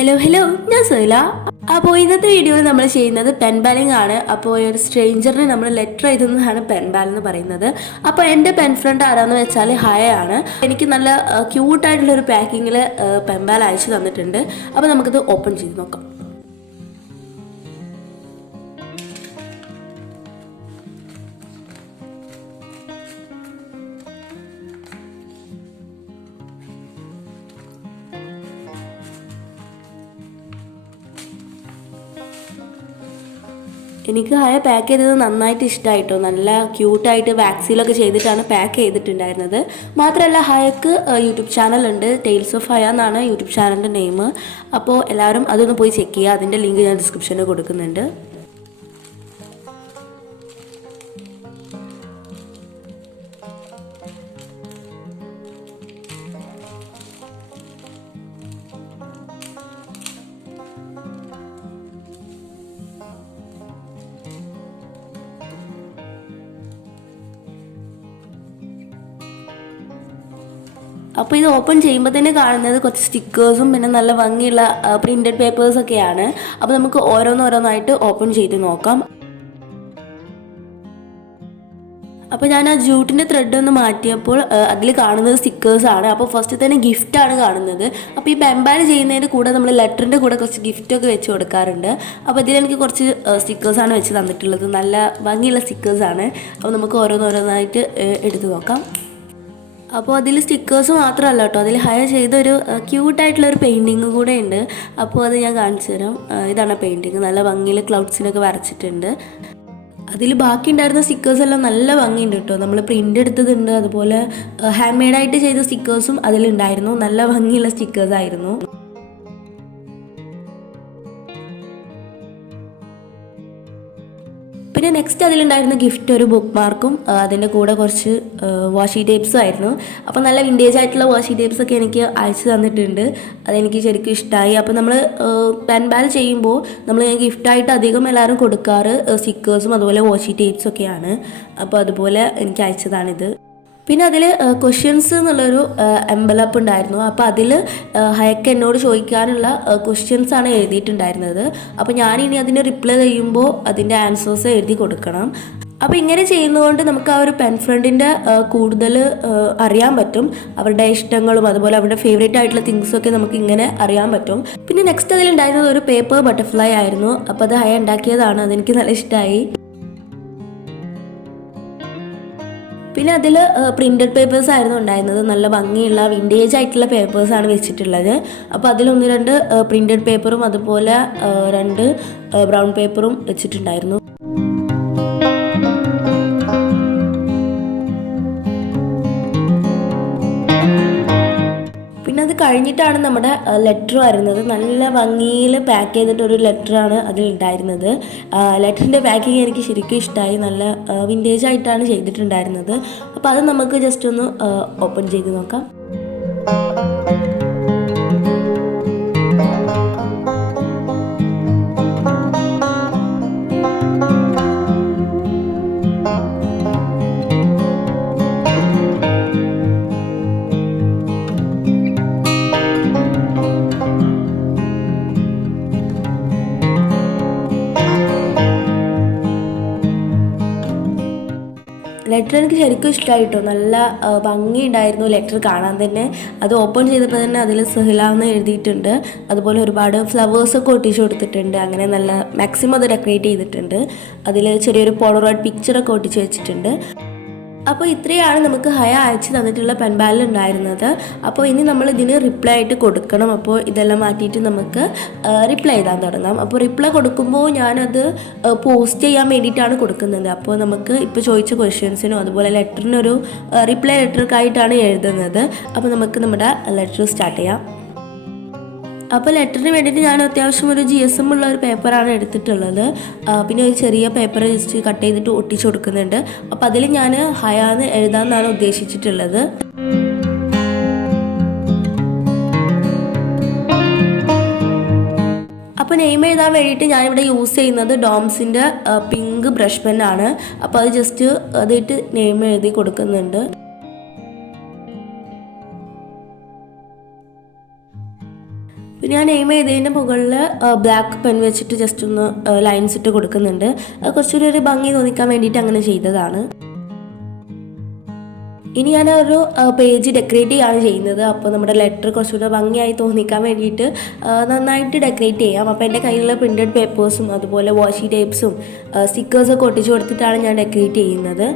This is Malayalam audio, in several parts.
ഹലോ, ഞാൻ സഹല. അപ്പോൾ ഇന്നത്തെ വീഡിയോയിൽ നമ്മൾ ചെയ്യുന്നത് പെൻ ബാലിംഗ് ആണ്. അപ്പോൾ ഒരു സ്ട്രേഞ്ചറിന് നമ്മൾ ലെറ്റർ എഴുതുന്നതാണ് പെൻ ബാൽ എന്ന് പറയുന്നത്. അപ്പോൾ എൻ്റെ പെൻ ഫ്രണ്ട് ആരാന്ന് വെച്ചാൽ ഹയ ആണ്. എനിക്ക് നല്ല ക്യൂട്ടായിട്ടുള്ളൊരു പാക്കിങ്ങിൽ പെൻ ബാൽ അയച്ചു തന്നിട്ടുണ്ട്. അപ്പോൾ നമുക്കിത് ഓപ്പൺ ചെയ്ത് നോക്കാം. എനിക്ക് ഹയ പാക്ക് ചെയ്തത് നന്നായിട്ട് ഇഷ്ടമായിട്ടോ. നല്ല ക്യൂട്ടായിട്ട് വാക്സിലൊക്കെ ചെയ്തിട്ടാണ് പാക്ക് ചെയ്തിട്ടുണ്ടായിരുന്നത്. മാത്രമല്ല ഹയക്ക് യൂട്യൂബ് ചാനലുണ്ട്, ടെയിൽസ് ഓഫ് ഹയ എന്നാണ് യൂട്യൂബ് ചാനലിൻ്റെ നെയിം. അപ്പോൾ എല്ലാവരും അതൊന്ന് പോയി ചെക്ക് ചെയ്യുക. അതിൻ്റെ ലിങ്ക് ഞാൻ ഡിസ്ക്രിപ്ഷനിൽ കൊടുക്കുന്നുണ്ട്. അപ്പോൾ ഇത് ഓപ്പൺ ചെയ്യുമ്പോൾ തന്നെ കാണുന്നത് കുറച്ച് സ്റ്റിക്കേഴ്സും പിന്നെ നല്ല ഭംഗിയുള്ള പ്രിൻറ്റഡ് പേപ്പേഴ്സൊക്കെയാണ്. അപ്പോൾ നമുക്ക് ഓരോന്നോരോന്നായിട്ട് ഓപ്പൺ ചെയ്ത് നോക്കാം. അപ്പോൾ ഞാൻ ആ ജൂട്ടിൻ്റെ ത്രെഡ് ഒന്ന് മാറ്റിയപ്പോൾ അതിൽ കാണുന്നത് സ്റ്റിക്കേഴ്സാണ്. അപ്പോൾ ഫസ്റ്റ് തന്നെ ഗിഫ്റ്റാണ് കാണുന്നത്. അപ്പോൾ ഈ പെൻബാൽ ചെയ്യുന്നതിൻ്റെ കൂടെ നമ്മൾ ലെറ്ററിൻ്റെ കൂടെ കുറച്ച് ഗിഫ്റ്റൊക്കെ വെച്ച് കൊടുക്കാറുണ്ട്. അപ്പോൾ ഇതിലെനിക്ക് കുറച്ച് സ്റ്റിക്കേഴ്സാണ് വെച്ച് തന്നിട്ടുള്ളത്. നല്ല ഭംഗിയുള്ള സ്റ്റിക്കേഴ്സാണ്. അപ്പോൾ നമുക്ക് ഓരോന്നോരോന്നായിട്ട് എടുത്ത് നോക്കാം. അപ്പോൾ അതിൽ സ്റ്റിക്കേഴ്സ് മാത്രമല്ല കേട്ടോ, അതിൽ ഹയ ചെയ്തൊരു ക്യൂട്ടായിട്ടുള്ളൊരു പെയിൻറ്റിങ് കൂടെ ഉണ്ട്. അപ്പോൾ അത് ഞാൻ കാണിച്ചു തരാം. ഇതാണ് പെയിൻറ്റിങ്. നല്ല ഭംഗിയിൽ ക്ലൗഡ്സിനൊക്കെ വരച്ചിട്ടുണ്ട്. അതിൽ ബാക്കി ഉണ്ടായിരുന്ന സ്റ്റിക്കേഴ്സ് എല്ലാം നല്ല ഭംഗിയുണ്ട് കേട്ടോ. നമ്മൾ പ്രിൻ്റ് എടുത്തതുണ്ട്, അതുപോലെ ഹാൻഡ് മെയ്ഡായിട്ട് ചെയ്ത സ്റ്റിക്കേഴ്സും അതിലുണ്ടായിരുന്നു. നല്ല ഭംഗിയുള്ള സ്റ്റിക്കേഴ്സായിരുന്നു. പിന്നെ നെക്സ്റ്റ് അതിലുണ്ടായിരുന്ന ഗിഫ്റ്റ് ഒരു ബുക്ക് മാർക്കും അതിൻ്റെ കൂടെ കുറച്ച് വാഷി ടേപ്സും ആയിരുന്നു. അപ്പോൾ നല്ല വിൻറ്റേജ് ആയിട്ടുള്ള വാഷി ടേപ്സൊക്കെ എനിക്ക് അയച്ചു തന്നിട്ടുണ്ട്. അതെനിക്ക് ശരിക്കും ഇഷ്ടമായി. അപ്പോൾ നമ്മൾ പെൻ ബാൽ ചെയ്യുമ്പോൾ നമ്മൾ ഗിഫ്റ്റായിട്ട് അധികം എല്ലാവരും കൊടുക്കാറ് സ്റ്റിക്കേഴ്സും അതുപോലെ വാഷി ടേപ്സൊക്കെയാണ്. അപ്പോൾ അതുപോലെ എനിക്ക് അയച്ചതാണിത്. പിന്നെ അതിൽ ക്വസ്റ്റ്യൻസ് എന്നുള്ളൊരു എംബലപ്പ് ഉണ്ടായിരുന്നു. അപ്പോൾ അതിൽ ഹയക്ക് എന്നോട് ചോദിക്കാനുള്ള ക്വസ്റ്റ്യൻസാണ് എഴുതിയിട്ടുണ്ടായിരുന്നത്. അപ്പോൾ ഞാനിനി അതിന് റിപ്ലൈ ചെയ്യുമ്പോൾ അതിൻ്റെ ആൻസേഴ്സ് എഴുതി കൊടുക്കണം. അപ്പോൾ ഇങ്ങനെ ചെയ്യുന്നതുകൊണ്ട് നമുക്ക് ആ ഒരു പെൻ ഫ്രണ്ടിൻ്റെ കൂടുതൽ അറിയാൻ പറ്റും. അവരുടെ ഇഷ്ടങ്ങളും അതുപോലെ അവരുടെ ഫേവറേറ്റ് ആയിട്ടുള്ള തിങ്സൊക്കെ നമുക്ക് ഇങ്ങനെ അറിയാൻ പറ്റും. പിന്നെ നെക്സ്റ്റ് അതിലുണ്ടായിരുന്നത് ഒരു പേപ്പർ ബട്ടർഫ്ലൈ ആയിരുന്നു. അപ്പോൾ അത് ഹയ ഉണ്ടാക്കിയതാണ്. അതെനിക്ക് നല്ല ഇഷ്ടമായി. പിന്നെ അതിൽ പ്രിൻറ്റഡ് പേപ്പേഴ്സ് ആയിരുന്നു ഉണ്ടായിരുന്നത്. നല്ല ഭംഗിയുള്ള വിൻറ്റേജ് ആയിട്ടുള്ള പേപ്പേഴ്സാണ് വെച്ചിട്ടുള്ളത്. അപ്പോൾ അതിലൊന്ന് രണ്ട് പ്രിൻറ്റഡ് പേപ്പറും അതുപോലെ രണ്ട് ബ്രൗൺ പേപ്പറും വെച്ചിട്ടുണ്ടായിരുന്നു. പിന്നെ അത് കഴിഞ്ഞിട്ടാണ് നമ്മുടെ ലെറ്റർ വരുന്നത്. നല്ല ഭംഗിയിൽ പാക്ക് ചെയ്തിട്ടൊരു ലെറ്ററാണ് അതിലുണ്ടായിരുന്നത്. ലെറ്ററിൻ്റെ പാക്കിങ് എനിക്ക് ശരിക്കും ഇഷ്ടമായി. നല്ല വിൻറ്റേജ് ആയിട്ടാണ് ചെയ്തിട്ടുണ്ടായിരുന്നത്. അപ്പോൾ അത് നമുക്ക് ജസ്റ്റ് ഒന്ന് ഓപ്പൺ ചെയ്ത് നോക്കാം. ലെറ്റർ എനിക്ക് ശരിക്കും ഇഷ്ടമായിട്ടോ. നല്ല ഭംഗിയുണ്ടായിരുന്നു ലെറ്റർ കാണാൻ തന്നെ. അത് ഓപ്പൺ ചെയ്തപ്പോൾ തന്നെ അതിൽ സഹല എന്ന് എഴുതിയിട്ടുണ്ട്. അതുപോലെ ഒരുപാട് ഫ്ലവേഴ്സൊക്കെ ഒട്ടിച്ച് കൊടുത്തിട്ടുണ്ട്. അങ്ങനെ നല്ല മാക്സിമം അത് ഡെക്കറേറ്റ് ചെയ്തിട്ടുണ്ട്. അതിൽ ചെറിയൊരു പോളറോയിഡ് പിക്ചറൊക്കെ ഒട്ടിച്ച് വെച്ചിട്ടുണ്ട്. അപ്പോൾ ഇത്രയാണ് നമുക്ക് ഹയ അയച്ച് തന്നിട്ടുള്ള പെൻബാലിൽ ഉണ്ടായിരുന്നത്. അപ്പോൾ ഇനി നമ്മൾ ഇതിന് റിപ്ലൈ ആയിട്ട് കൊടുക്കണം. അപ്പോൾ ഇതെല്ലാം മാറ്റിയിട്ട് നമുക്ക് റിപ്ലൈ എഴുതാൻ തുടങ്ങാം. അപ്പോൾ റിപ്ലൈ കൊടുക്കുമ്പോൾ ഞാനത് പോസ്റ്റ് ചെയ്യാൻ വേണ്ടിയിട്ടാണ് കൊടുക്കുന്നത്. അപ്പോൾ നമുക്ക് ഇപ്പോൾ ചോദിച്ച ക്വസ്റ്റ്യൻസിനും അതുപോലെ ലെറ്ററിനൊരു റിപ്ലൈ ലെറ്റർക്കായിട്ടാണ് എഴുതുന്നത്. അപ്പോൾ നമുക്ക് നമ്മുടെ ലെറ്റർ സ്റ്റാർട്ട് ചെയ്യാം. അപ്പോൾ ലെറ്ററിന് വേണ്ടിയിട്ട് ഞാൻ അത്യാവശ്യം ഒരു GSM ഉള്ള ഒരു പേപ്പറാണ് എടുത്തിട്ടുള്ളത്. പിന്നെ ഒരു ചെറിയ പേപ്പർ ജസ്റ്റ് കട്ട് ചെയ്തിട്ട് ഒട്ടിച്ച് കൊടുക്കുന്നുണ്ട്. അപ്പോൾ അതിൽ ഞാൻ ഹയാന്ന് എഴുതാമെന്നാണ് ഉദ്ദേശിച്ചിട്ടുള്ളത്. അപ്പോൾ നെയിം എഴുതാൻ വേണ്ടിയിട്ട് ഞാനിവിടെ യൂസ് ചെയ്യുന്നത് ഡോംസിൻ്റെ പിങ്ക് ബ്രഷ് പെന്നാണ്. അപ്പോൾ അത് ജസ്റ്റ് അതിട്ട് നെയിം എഴുതി കൊടുക്കുന്നുണ്ട്. പിന്നെ ഞാൻ എയിം ചെയ്തതിൻ്റെ മുകളിൽ ബ്ലാക്ക് പെൻ വെച്ചിട്ട് ജസ്റ്റ് ഒന്ന് ലൈൻസ് ഇട്ട് കൊടുക്കുന്നുണ്ട്. കുറച്ചുകൂടി ഒരു ഭംഗി തോന്നിക്കാൻ വേണ്ടിയിട്ട് അങ്ങനെ ചെയ്തതാണ്. ഇനി ഞാനൊരു പേജ് ഡെക്കറേറ്റ് ചെയ്യാണ് ചെയ്യുന്നത്. അപ്പോൾ നമ്മുടെ ലെറ്റർ കുറച്ചുകൂടെ ഭംഗിയായി തോന്നിക്കാൻ വേണ്ടിയിട്ട് നന്നായിട്ട് ഡെക്കറേറ്റ് ചെയ്യാം. അപ്പോൾ എൻ്റെ കയ്യിലുള്ള പ്രിൻറ്റഡ് പേപ്പേഴ്സും അതുപോലെ വാഷി ടേപ്സും സ്റ്റിക്കേഴ്സൊക്കെ ഒട്ടിച്ച് കൊടുത്തിട്ടാണ് ഞാൻ ഡെക്കറേറ്റ് ചെയ്യുന്നത്.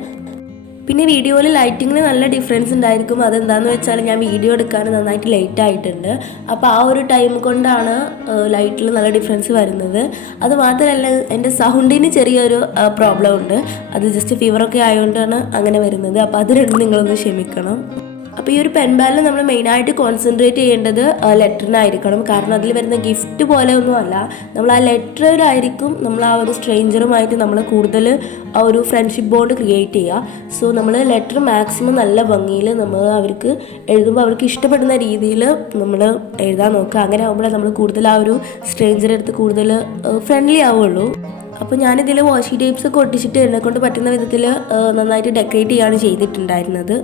പിന്നെ വീഡിയോയിൽ ലൈറ്റിങ്ങിന് നല്ല ഡിഫറൻസ് ഉണ്ടായിരിക്കും. അതെന്താണെന്ന് വെച്ചാൽ ഞാൻ വീഡിയോ എടുക്കാൻ നന്നായിട്ട് ലേറ്റ് ആയിട്ടുണ്ട്. അപ്പോൾ ആ ഒരു ടൈം കൊണ്ടാണ് ലൈറ്റിൽ നല്ല ഡിഫറൻസ് വരുന്നത്. അത് മാത്രമല്ല എൻ്റെ സൗണ്ടിന് ചെറിയൊരു പ്രോബ്ലം ഉണ്ട്. അത് ജസ്റ്റ് ഫീവറൊക്കെ ആയതുകൊണ്ടാണ് അങ്ങനെ വരുന്നത്. അപ്പോൾ അത് രണ്ടും നിങ്ങളൊന്ന് ക്ഷമിക്കണം. അപ്പോൾ ഈ ഒരു പെൻബാലിൽ നമ്മൾ മെയിനായിട്ട് കോൺസെൻട്രേറ്റ് ചെയ്യേണ്ടത് ലെറ്ററിനായിരിക്കണം. കാരണം അതിൽ വരുന്ന ഗിഫ്റ്റ് പോലെ ഒന്നുമല്ല, നമ്മൾ ആ ലെറ്ററിലായിരിക്കും നമ്മൾ ആ ഒരു സ്ട്രേഞ്ചറുമായിട്ട് നമ്മൾ കൂടുതൽ ആ ഒരു ഫ്രണ്ട്ഷിപ്പ് ബോണ്ട് ക്രിയേറ്റ് ചെയ്യുക. സോ നമ്മൾ ലെറ്റർ മാക്സിമം നല്ല ഭംഗിയിൽ നമ്മൾ അവർക്ക് എഴുതുമ്പോൾ അവർക്ക് ഇഷ്ടപ്പെടുന്ന രീതിയിൽ നമ്മൾ എഴുതാൻ നോക്കുക. അങ്ങനെ ആകുമ്പോഴേ നമ്മൾ കൂടുതൽ ആ ഒരു സ്ട്രേഞ്ചറെ അടുത്ത് കൂടുതൽ ഫ്രണ്ട്ലി ആവുള്ളൂ. അപ്പോൾ ഞാനിതിൽ വാഷി ടേപ്സ് ഒക്കെ ഒട്ടിച്ചിട്ട് എന്നെക്കൊണ്ട് പറ്റുന്ന വിധത്തിൽ നന്നായിട്ട് ഡെക്കറേറ്റ് ചെയ്യുകയാണ് ചെയ്തിട്ടുണ്ടായിരുന്നത്.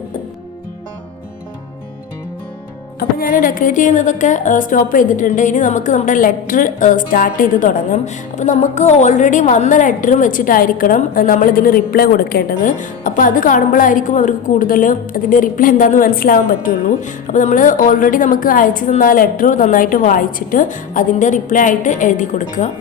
അപ്പോൾ ഞാൻ ഡെക്കറേറ്റ് ചെയ്യുന്നതൊക്കെ സ്റ്റോപ്പ് ചെയ്തിട്ടുണ്ട്. ഇനി നമുക്ക് നമ്മുടെ ലെറ്റർ സ്റ്റാർട്ട് ചെയ്ത് തുടങ്ങാം. അപ്പോൾ നമുക്ക് ഓൾറെഡി വന്ന ലെറ്ററും വെച്ചിട്ടായിരിക്കണം നമ്മളിതിന് റിപ്ലൈ കൊടുക്കേണ്ടത്. അപ്പോൾ അത് കാണുമ്പോഴായിരിക്കും അവർക്ക് കൂടുതൽ അതിൻ്റെ റിപ്ലൈ എന്താണെന്ന് മനസ്സിലാവാൻ പറ്റുള്ളൂ. അപ്പോൾ നമ്മൾ ഓൾറെഡി നമുക്ക് അയച്ചു തന്ന ആ ലെറ്റർ നന്നായിട്ട് വായിച്ചിട്ട് അതിൻ്റെ റിപ്ലൈ ആയിട്ട് എഴുതി കൊടുക്കുക.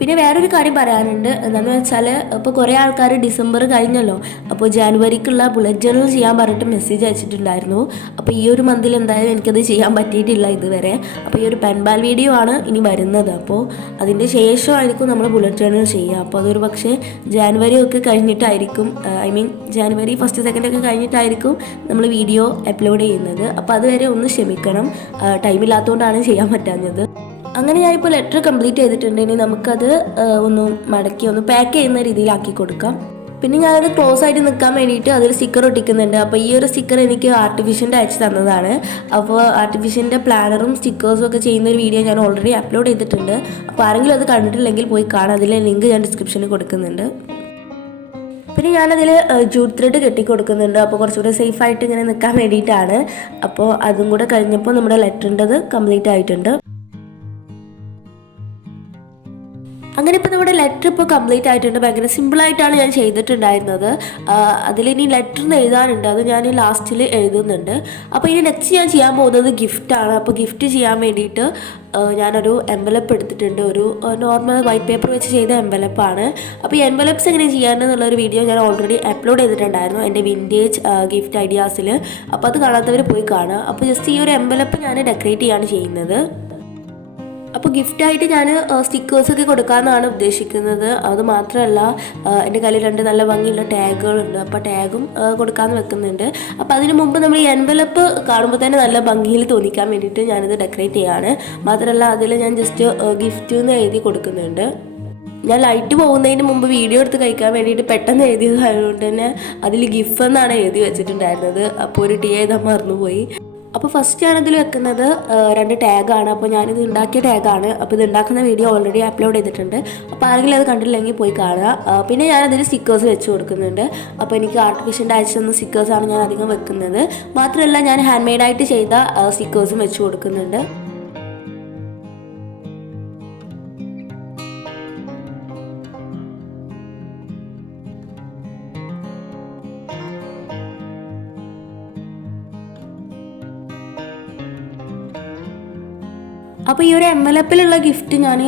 പിന്നെ വേറൊരു കാര്യം പറയാനുണ്ട്. എന്താണെന്ന് വെച്ചാൽ ഇപ്പോൾ കുറേ ആൾക്കാർ ഡിസംബർ കഴിഞ്ഞല്ലോ, അപ്പോൾ ജാനുവരിക്കുള്ള ബുള്ളറ്റ് ജേർണൽ ചെയ്യാൻ പറഞ്ഞിട്ട് മെസ്സേജ് അയച്ചിട്ടുണ്ടായിരുന്നു. അപ്പോൾ ഈ ഒരു മന്തിൽ എന്തായാലും എനിക്കത് ചെയ്യാൻ പറ്റിയിട്ടില്ല ഇതുവരെ. അപ്പോൾ ഈ ഒരു പെൻബാൽ വീഡിയോ ആണ് ഇനി വരുന്നത്. അപ്പോൾ അതിൻ്റെ ശേഷമായിരിക്കും നമ്മൾ ബുള്ളറ്റ് ജേർണൽ ചെയ്യുക. അപ്പോൾ അതൊരു പക്ഷേ ജാനുവരി ഒക്കെ കഴിഞ്ഞിട്ടായിരിക്കും, ജാനുവരി 1, 2 ഒക്കെ കഴിഞ്ഞിട്ടായിരിക്കും നമ്മൾ വീഡിയോ അപ്ലോഡ് ചെയ്യുന്നത്. അപ്പോൾ അതുവരെ ഒന്ന് ക്ഷമിക്കണം, ടൈമില്ലാത്തതുകൊണ്ടാണ് ചെയ്യാൻ പറ്റാഞ്ഞത്. അങ്ങനെ ഞാനിപ്പോൾ ലെറ്റർ കംപ്ലീറ്റ് ചെയ്തിട്ടുണ്ട്. ഇനി നമുക്കത് ഒന്ന് മടക്കി ഒന്ന് പാക്ക് ചെയ്യുന്ന രീതിയിലാക്കി കൊടുക്കാം. പിന്നെ ഞാനത് ക്ലോസ് ആയിട്ട് നിൽക്കാൻ വേണ്ടിയിട്ട് അതിൽ സ്റ്റിക്കർ ഒട്ടിക്കുന്നുണ്ട്. അപ്പോൾ ഈ ഒരു സ്റ്റിക്കർ എനിക്ക് ആർട്ടിഫിഷ്യൻ്റെ അയച്ചു തന്നതാണ്. അപ്പോൾ ആർട്ടിഫിഷ്യൻ്റെ പ്ലാനറും സ്റ്റിക്കേഴ്സും ഒക്കെ ചെയ്യുന്ന ഒരു വീഡിയോ ഞാൻ ഓൾറെഡി അപ്ലോഡ് ചെയ്തിട്ടുണ്ട്. അപ്പോൾ ആരെങ്കിലും അത് കണ്ടിട്ടില്ലെങ്കിൽ പോയി കാണാം. അതിലെ ലിങ്ക് ഞാൻ ഡിസ്ക്രിപ്ഷനിൽ കൊടുക്കുന്നുണ്ട്. പിന്നെ ഞാനതിൽ ജൂട്ട് ത്രെഡ് കെട്ടി കൊടുക്കുന്നുണ്ട്. അപ്പോൾ കുറച്ചുകൂടെ സേഫായിട്ട് ഇങ്ങനെ നിൽക്കാൻ വേണ്ടിയിട്ടാണ്. അപ്പോൾ അതും കൂടെ കഴിഞ്ഞപ്പോൾ നമ്മുടെ ലെറ്ററിൻ്റെത് കംപ്ലീറ്റ് ആയിട്ടുണ്ട്. അങ്ങനെ ഇപ്പോൾ നമ്മുടെ ലെറ്റർ ഇപ്പോൾ കംപ്ലീറ്റ് ആയിട്ടുണ്ട്. ഭയങ്കര സിമ്പിളായിട്ടാണ് ഞാൻ ചെയ്തിട്ടുണ്ടായിരുന്നത്. അതിലിനി ലെറ്ററിന് എഴുതാനുണ്ട്, അത് ഞാൻ ലാസ്റ്റിൽ എഴുതുന്നുണ്ട്. അപ്പോൾ ഇനി നെക്സ്റ്റ് ഞാൻ ചെയ്യാൻ പോകുന്നത് ഗിഫ്റ്റാണ്. അപ്പോൾ ഗിഫ്റ്റ് ചെയ്യാൻ വേണ്ടിയിട്ട് ഞാനൊരു എൻവലപ്പ് എടുത്തിട്ടുണ്ട്. ഒരു നോർമൽ വൈറ്റ് പേപ്പർ വെച്ച് ചെയ്ത എൻവലപ്പാണ്. അപ്പോൾ ഈ എൻവലപ്സ് എങ്ങനെ ചെയ്യാനെന്നുള്ളൊരു വീഡിയോ ഞാൻ ഓൾറെഡി അപ്ലോഡ് ചെയ്തിട്ടുണ്ടായിരുന്നു എൻ്റെ വിൻറ്റേജ് ഗിഫ്റ്റ് ഐഡിയാസിൽ. അപ്പോൾ അത് കാണാത്തവർ പോയി കാണുക. അപ്പോൾ ജസ്റ്റ് ഈ ഒരു എൻവലപ്പ് ഞാൻ ഡെക്കറേറ്റ് ചെയ്യാണ് ചെയ്യുന്നത്. അപ്പോൾ ഗിഫ്റ്റായിട്ട് ഞാൻ സ്റ്റിക്കേഴ്സൊക്കെ കൊടുക്കാമെന്നാണ് ഉദ്ദേശിക്കുന്നത്. അത് മാത്രമല്ല എൻ്റെ കയ്യിൽ 2 നല്ല ഭംഗിയുള്ള ടാഗുകളുണ്ട്. അപ്പോൾ ടാഗും കൊടുക്കാമെന്ന് വെക്കുന്നുണ്ട്. അപ്പോൾ അതിന് മുമ്പ് നമ്മൾ ഈ എൻവലപ്പ് കാണുമ്പോൾ തന്നെ നല്ല ഭംഗിയിൽ തോന്നിക്കാൻ വേണ്ടിയിട്ട് ഞാനിത് ഡെക്കറേറ്റ് ചെയ്യാണ്. മാത്രമല്ല അതിൽ ഞാൻ ജസ്റ്റ് ഗിഫ്റ്റ് എന്ന് എഴുതി കൊടുക്കുന്നുണ്ട്. ഞാൻ ലൈറ്റ് പോകുന്നതിന് മുമ്പ് വീഡിയോ എടുത്ത് കഴിക്കാൻ വേണ്ടിയിട്ട് പെട്ടെന്ന് എഴുതിയതായതുകൊണ്ട് തന്നെ അതിൽ ഗിഫ് എന്നാണ് എഴുതി വെച്ചിട്ടുണ്ടായിരുന്നത്. അപ്പോൾ ഒരു ടി എഴുതാൻ മറന്നുപോയി. അപ്പോൾ ഫസ്റ്റ് ഞാനതിൽ വെക്കുന്നത് 2 ടാഗാണ്. അപ്പോൾ ഞാനിത് ഉണ്ടാക്കിയ ടാഗാണ്. അപ്പോൾ ഇത് ഉണ്ടാക്കുന്ന വീഡിയോ ഓൾറെഡി അപ്ലോഡ് ചെയ്തിട്ടുണ്ട്. അപ്പോൾ ആരെങ്കിലും അത് കണ്ടില്ലെങ്കിൽ പോയി കാണുക. പിന്നെ ഞാനതിൽ സ്റ്റിക്കേഴ്സ് വെച്ച് കൊടുക്കുന്നുണ്ട്. അപ്പോൾ എനിക്ക് ആർട്ടിഫിഷ്യൻ്റെ അയച്ചു തന്ന സ്റ്റിക്കേഴ്സാണ് ഞാൻ അധികം വെക്കുന്നത്. മാത്രമല്ല ഞാൻ ഹാൻഡ് മെയ്ഡായിട്ട് ചെയ്ത സ്റ്റിക്കേഴ്സും വെച്ച് കൊടുക്കുന്നുണ്ട്. അപ്പോൾ ഈ ഒരു എൻവലപ്പിലുള്ള ഗിഫ്റ്റ് ഞാൻ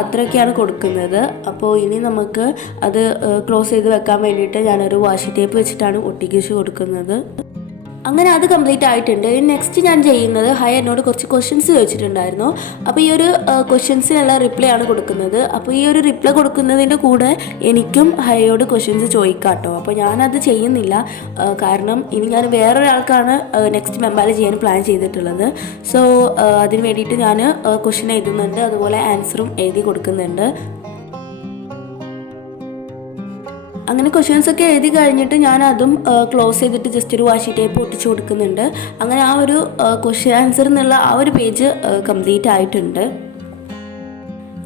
അത്രയൊക്കെയാണ് കൊടുക്കുന്നത്. അപ്പോൾ ഇനി നമുക്ക് അത് ക്ലോസ് ചെയ്ത് വെക്കാൻ വേണ്ടിയിട്ട് ഞാനൊരു വാഷി ടേപ്പ് വെച്ചിട്ടാണ് ഒട്ടിക്കിച്ച് കൊടുക്കുന്നത്. അങ്ങനെ അത് കംപ്ലീറ്റ് ആയിട്ടുണ്ട്. നെക്സ്റ്റ് ഞാൻ ചെയ്യുന്നത് എന്നോട് കുറച്ച് ക്വസ്റ്റ്യൻസ് ചോദിച്ചിട്ടുണ്ടായിരുന്നു. അപ്പോൾ ഈ ഒരു ക്വസ്റ്റ്യൻസിനുള്ള റിപ്ലൈ ആണ് കൊടുക്കുന്നത്. അപ്പോൾ ഈ ഒരു റിപ്ലൈ കൊടുക്കുന്നതിൻ്റെ കൂടെ എനിക്കും ഹയോട് ക്വസ്റ്റ്യൻസ് ചോദിക്കാം കേട്ടോ. അപ്പോൾ ഞാനത് ചെയ്യുന്നില്ല, കാരണം ഇനി ഞാൻ വേറൊരാൾക്കാണ് നെക്സ്റ്റ് മെമ്പറിൽ ചെയ്യാൻ പ്ലാൻ ചെയ്തിട്ടുള്ളത്. സോ അതിന് വേണ്ടിയിട്ട് ഞാൻ ക്വസ്റ്റ്യൻ എഴുതുന്നുണ്ട്, അതുപോലെ ആൻസറും എഴുതി കൊടുക്കുന്നുണ്ട്. അങ്ങനെ ക്വസ്റ്റ്യൻസ് ഒക്കെ എഴുതി കഴിഞ്ഞിട്ട് ഞാൻ അതും ക്ലോസ് ചെയ്തിട്ട് ജസ്റ്റ് ഒരു വാഷി ടേപ്പ് ഒട്ടിച്ച് കൊടുക്കുന്നുണ്ട്. അങ്ങനെ ആ ഒരു ക്വസ്റ്റ്യൻ ആൻസർ എന്നുള്ള ആ ഒരു പേജ് കംപ്ലീറ്റ് ആയിട്ടുണ്ട്.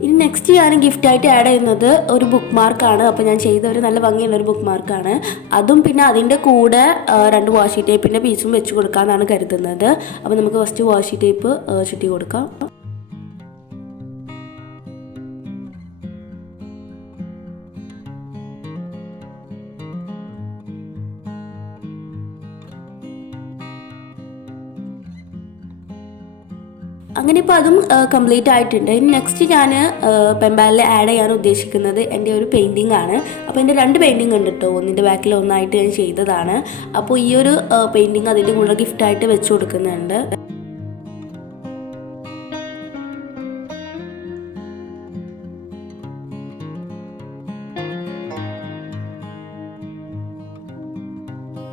ഇനി നെക്സ്റ്റ് ഞാൻ ഗിഫ്റ്റായിട്ട് ആഡ് ചെയ്യുന്നത് ഒരു ബുക്ക് മാർക്കാണ്. അപ്പോൾ ഞാൻ ചെയ്ത ഒരു നല്ല ഭംഗിയുള്ള ഒരു ബുക്ക് മാർക്കാണ്. അതും പിന്നെ അതിൻ്റെ കൂടെ 2 വാഷി ടേപ്പിൻ്റെ പീസും വെച്ച് കൊടുക്കാമെന്നാണ് കരുതുന്നത്. അപ്പോൾ നമുക്ക് ഫസ്റ്റ് വാഷി ടേപ്പ് ചുറ്റി കൊടുക്കാം. അങ്ങനെ ഇപ്പോൾ അതും കംപ്ലീറ്റ് ആയിട്ടുണ്ട്. ഇനി നെക്സ്റ്റ് ഞാൻ പെമ്പാലിൽ ആഡ് ചെയ്യാൻ ഉദ്ദേശിക്കുന്നത് എൻ്റെ ഒരു പെയിൻറ്റിംഗ് ആണ്. അപ്പോൾ എൻ്റെ 2 പെയിൻറ്റിംഗ് ഉണ്ട് കേട്ടോ, ഒന്നിൻ്റെ ബാക്കിൽ ഒന്നായിട്ട് ഞാൻ ചെയ്തതാണ്. അപ്പോൾ ഈ ഒരു പെയിൻറ്റിംഗ് അതിൻ്റെ കൂടെ ഗിഫ്റ്റായിട്ട് വെച്ച് കൊടുക്കുന്നുണ്ട്.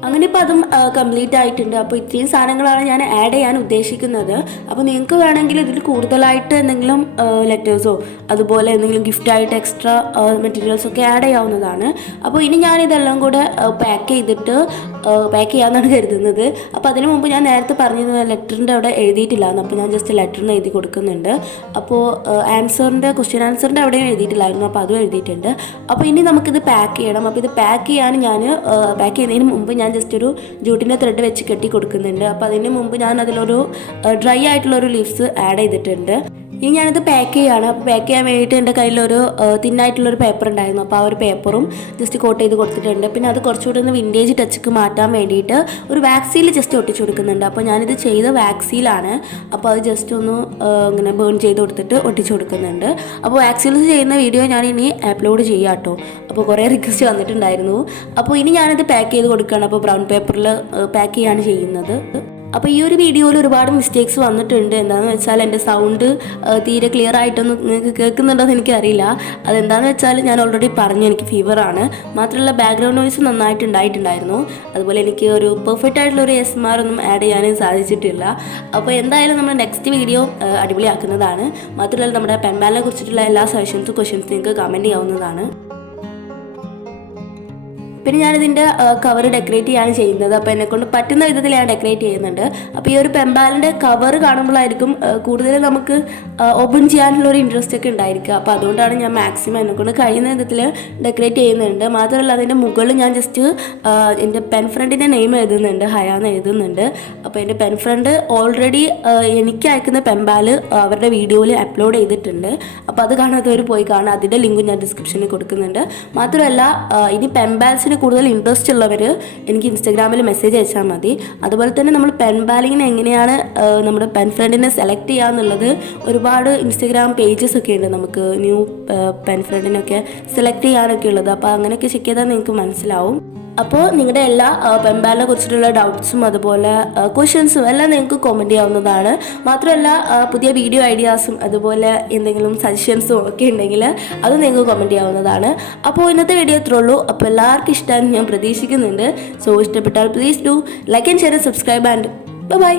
അങ്ങനെ ഇപ്പോൾ അതും കംപ്ലീറ്റ് ആയിട്ടുണ്ട്. അപ്പോൾ ഇത്രയും സാധനങ്ങളാണ് ഞാൻ ആഡ് ചെയ്യാൻ ഉദ്ദേശിക്കുന്നത്. അപ്പോൾ നിങ്ങൾക്ക് വേണമെങ്കിൽ ഇതിൽ കൂടുതലായിട്ട് എന്തെങ്കിലും ലെറ്റേഴ്സോ അതുപോലെ എന്തെങ്കിലും ഗിഫ്റ്റായിട്ട് എക്സ്ട്രാ മെറ്റീരിയൽസൊക്കെ ആഡ് ചെയ്യാവുന്നതാണ്. അപ്പോൾ ഇനി ഞാനിതെല്ലാം കൂടെ പാക്ക് ചെയ്യാമെന്നാണ് കരുതുന്നത്. അപ്പോൾ അതിന് മുമ്പ് ഞാൻ നേരത്തെ പറഞ്ഞത് ലെറ്ററിൻ്റെ അവിടെ എഴുതിയിട്ടില്ലായിരുന്നു. അപ്പോൾ ഞാൻ ജസ്റ്റ് ലെറ്ററിന് എഴുതി കൊടുക്കുന്നുണ്ട്. അപ്പോൾ ക്വസ്റ്റ്യൻ ആൻസറിൻ്റെ അവിടെയും എഴുതിയിട്ടില്ലായിരുന്നു, അപ്പോൾ അതും എഴുതിയിട്ടുണ്ട്. അപ്പോൾ ഇനി നമുക്കിത് പാക്ക് ചെയ്യണം. അപ്പോൾ ഇത് പാക്ക് ചെയ്യുന്നതിന് മുമ്പ് ഞാൻ ജസ്റ്റ് ഒരു ജൂട്ടിൻ്റെ ത്രെഡ് വെച്ച് കെട്ടി കൊടുക്കുന്നുണ്ട്. അപ്പോൾ അതിന് മുമ്പ് ഞാൻ അതിലൊരു ഡ്രൈ ആയിട്ടുള്ളൊരു ലീവ്സ് ആഡ് ചെയ്തിട്ടുണ്ട്. ഇനി ഞാനത് പാക്ക് ചെയ്യുകയാണ്. അപ്പോൾ പാക്ക് ചെയ്യാൻ വേണ്ടിയിട്ട് എൻ്റെ കയ്യിലൊരു തിന്നായിട്ടുള്ളൊരു പേപ്പർ ഉണ്ടായിരുന്നു. അപ്പോൾ ആ ഒരു പേപ്പറും ജസ്റ്റ് കോട്ട് ചെയ്ത് കൊടുത്തിട്ടുണ്ട്. പിന്നെ അത് കുറച്ചുകൂടി ഒന്ന് വിൻറ്റേജ് ടച്ചക്ക് മാറ്റാൻ വേണ്ടിയിട്ട് ഒരു വാക്സീൽ ജസ്റ്റ് ഒട്ടിച്ച് കൊടുക്കുന്നുണ്ട്. അപ്പോൾ ഞാനിത് ചെയ്ത വാക്സീലാണ്. അപ്പോൾ അത് ജസ്റ്റ് ഒന്ന് ഇങ്ങനെ ബേൺ ചെയ്ത് കൊടുത്തിട്ട് ഒട്ടിച്ച് കൊടുക്കുന്നുണ്ട്. അപ്പോൾ വാക്സീൽ ചെയ്യുന്ന വീഡിയോ ഞാൻ ഇനി അപ്ലോഡ് ചെയ്യാം കേട്ടോ. അപ്പോൾ കുറേ റിക്വസ്റ്റ് വന്നിട്ടുണ്ടായിരുന്നു. അപ്പോൾ ഇനി ഞാനത് പാക്ക് ചെയ്ത് കൊടുക്കുകയാണ്. അപ്പോൾ ബ്രൗൺ പേപ്പറിൽ പാക്ക് ചെയ്യാണ് ചെയ്യുന്നത്. അപ്പോൾ ഈ ഒരു വീഡിയോയിൽ ഒരുപാട് മിസ്റ്റേക്സ് വന്നിട്ടുണ്ട്. എന്താണെന്ന് വെച്ചാൽ എൻ്റെ സൗണ്ട് തീരെ ക്ലിയർ ആയിട്ടൊന്നും നിങ്ങൾക്ക് കേൾക്കുന്നുണ്ടോയെന്ന് എനിക്കറിയില്ല. അതെന്താണെന്ന് വെച്ചാൽ ഞാൻ ഓൾറെഡി പറഞ്ഞു, എനിക്ക് ഫീവറാണ്. മാത്രമല്ല ബാക്ക്ഗ്രൗണ്ട് നോയ്സ് നന്നായിട്ട് ഉണ്ടായിട്ടുണ്ടായിരുന്നു. അതുപോലെ എനിക്ക് ഒരു പെർഫെക്റ്റ് ആയിട്ടുള്ള ഒരു ASMR ഒന്നും ആഡ് ചെയ്യാനും സാധിച്ചിട്ടില്ല. അപ്പോൾ എന്തായാലും നമ്മൾ നെക്സ്റ്റ് വീഡിയോ അടിപൊളിയാക്കുന്നതാണ്. മാത്രമല്ല നമ്മുടെ പെമ്പാലിനെ കുറിച്ചിട്ടുള്ള എല്ലാ സജഷൻസും ക്വസ്റ്റ്യൻസും നിങ്ങൾക്ക് കമൻറ്റ് ചെയ്യാവുന്നതാണ്. പിന്നെ ഞാനിതിൻ്റെ കവർ ഡെക്കറേറ്റ് ചെയ്യാണ് ചെയ്യുന്നത്. അപ്പോൾ എന്നെക്കൊണ്ട് പറ്റുന്ന വിധത്തിൽ ഞാൻ ഡെക്കറേറ്റ് ചെയ്യുന്നുണ്ട്. അപ്പോൾ ഈ ഒരു പെമ്പാലിൻ്റെ കവർ കാണുമ്പോഴായിരിക്കും കൂടുതൽ നമുക്ക് ഓപ്പൺ ചെയ്യാനുള്ളൊരു ഇൻട്രസ്റ്റ് ഒക്കെ ഉണ്ടായിരിക്കുക. അപ്പോൾ അതുകൊണ്ടാണ് ഞാൻ മാക്സിമം എന്നെക്കൊണ്ട് കഴിയുന്ന വിധത്തിൽ ഡെക്കറേറ്റ് ചെയ്യുന്നുണ്ട്. മാത്രമല്ല അതിൻ്റെ മുകളിൽ ഞാൻ ജസ്റ്റ് എൻ്റെ പെൻ ഫ്രണ്ടിൻ്റെ നെയിം എഴുതുന്നുണ്ട്, ഹയാന്ന് എഴുതുന്നുണ്ട്. അപ്പോൾ എൻ്റെ പെൻ ഫ്രണ്ട് ഓൾറെഡി എനിക്ക് അയക്കുന്ന പെമ്പാൽ അവരുടെ വീഡിയോയിൽ അപ്ലോഡ് ചെയ്തിട്ടുണ്ട്. അപ്പോൾ അത് കാണാത്തവർ പോയി കാണാം. അതിൻ്റെ ലിങ്ക് ഞാൻ ഡിസ്ക്രിപ്ഷനിൽ കൊടുക്കുന്നുണ്ട്. മാത്രമല്ല ഇനി പെമ്പാൽസിന് കൂടുതൽ ഇൻട്രസ്റ്റ് ഉള്ളവർ എനിക്ക് ഇൻസ്റ്റാഗ്രാമിൽ മെസ്സേജ് അയച്ചാൽ മതി. അതുപോലെ തന്നെ നമ്മൾ പെൻപാലിങ്ങിനെ എങ്ങനെയാണ് നമ്മുടെ പെൻ ഫ്രണ്ടിനെ സെലക്ട് ചെയ്യുക എന്നുള്ളത് ഒരുപാട് ഇൻസ്റ്റാഗ്രാം പേജസ് ഒക്കെ ഉണ്ട് നമുക്ക് ന്യൂ പെൻ ഫ്രണ്ടിനൊക്കെ സെലക്ട് ചെയ്യാനൊക്കെ ഉള്ളത്. അപ്പോൾ അങ്ങനെയൊക്കെ ചെക്ക് ചെയ്താൽ നിങ്ങൾക്ക് മനസ്സിലാവും. അപ്പോൾ നിങ്ങളുടെ എല്ലാ പെമ്പാലിനെ കുറിച്ചിട്ടുള്ള ഡൗട്ട്സും അതുപോലെ ക്വസ്റ്റ്യൻസും എല്ലാം നിങ്ങൾക്ക് കമൻറ്റ് ചെയ്യാവുന്നതാണ്. മാത്രമല്ല പുതിയ വീഡിയോ ഐഡിയാസും അതുപോലെ എന്തെങ്കിലും സജഷൻസും ഒക്കെ ഉണ്ടെങ്കിൽ അത് നിങ്ങൾക്ക് കമൻറ്റ് ചെയ്യാവുന്നതാണ്. അപ്പോൾ ഇന്നത്തെ വീഡിയോ ഇത്രേ ഉള്ളൂ. അപ്പോൾ എല്ലാവർക്കും ഇഷ്ടമാണെന്ന് ഞാൻ പ്രതീക്ഷിക്കുന്നുണ്ട്. സോ ഇഷ്ടപ്പെട്ടാൽ please do like and share, subscribe and by.